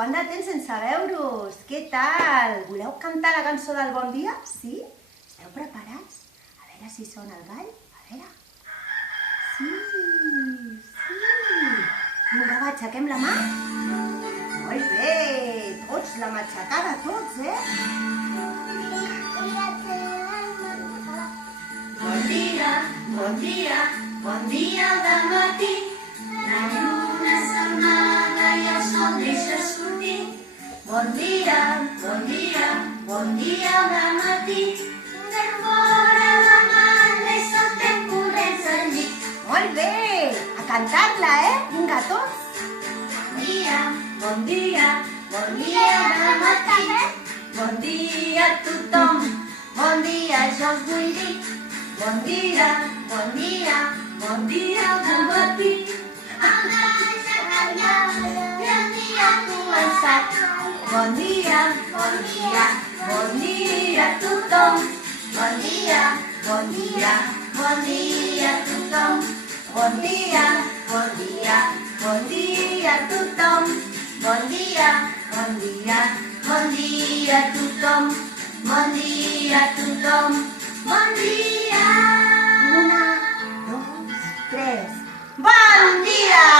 quant de temps sense veure-us? Què tal? Voleu cantar la cançó del bon dia? Sí? Esteu preparats? A veure si sona el gall. A veure. Sí, sí. Vinga, va, aixequem la mà. Molt bé. Tots la mà aixecada, tots, eh? Bon dia, bon dia, bon dia de matí. La lluna s'amaga i el sol deixa sortir. Bon dia, bon dia, bon dia de matí. Anem fora la manta i saltem corrents al llit. Molt bé. A cantar-la, eh? Vinga, tots. Bon dia, bon dia, bon dia de matí. Bon dia a tothom, bon dia jo us vull dir. Bon dia, bon dia, bon dia de matí. El gall ja ha cantat i el dia ha començat. Bon dia, bon dia, bon dia a tothom. Bon dia, bon dia, bon dia a tothom. Bon dia, bon dia, bon dia a tothom. Bon dia, bon dia, bon dia a tothom. Bon dia a tothom. Bon dia! 1, 2, 3. Bon dia!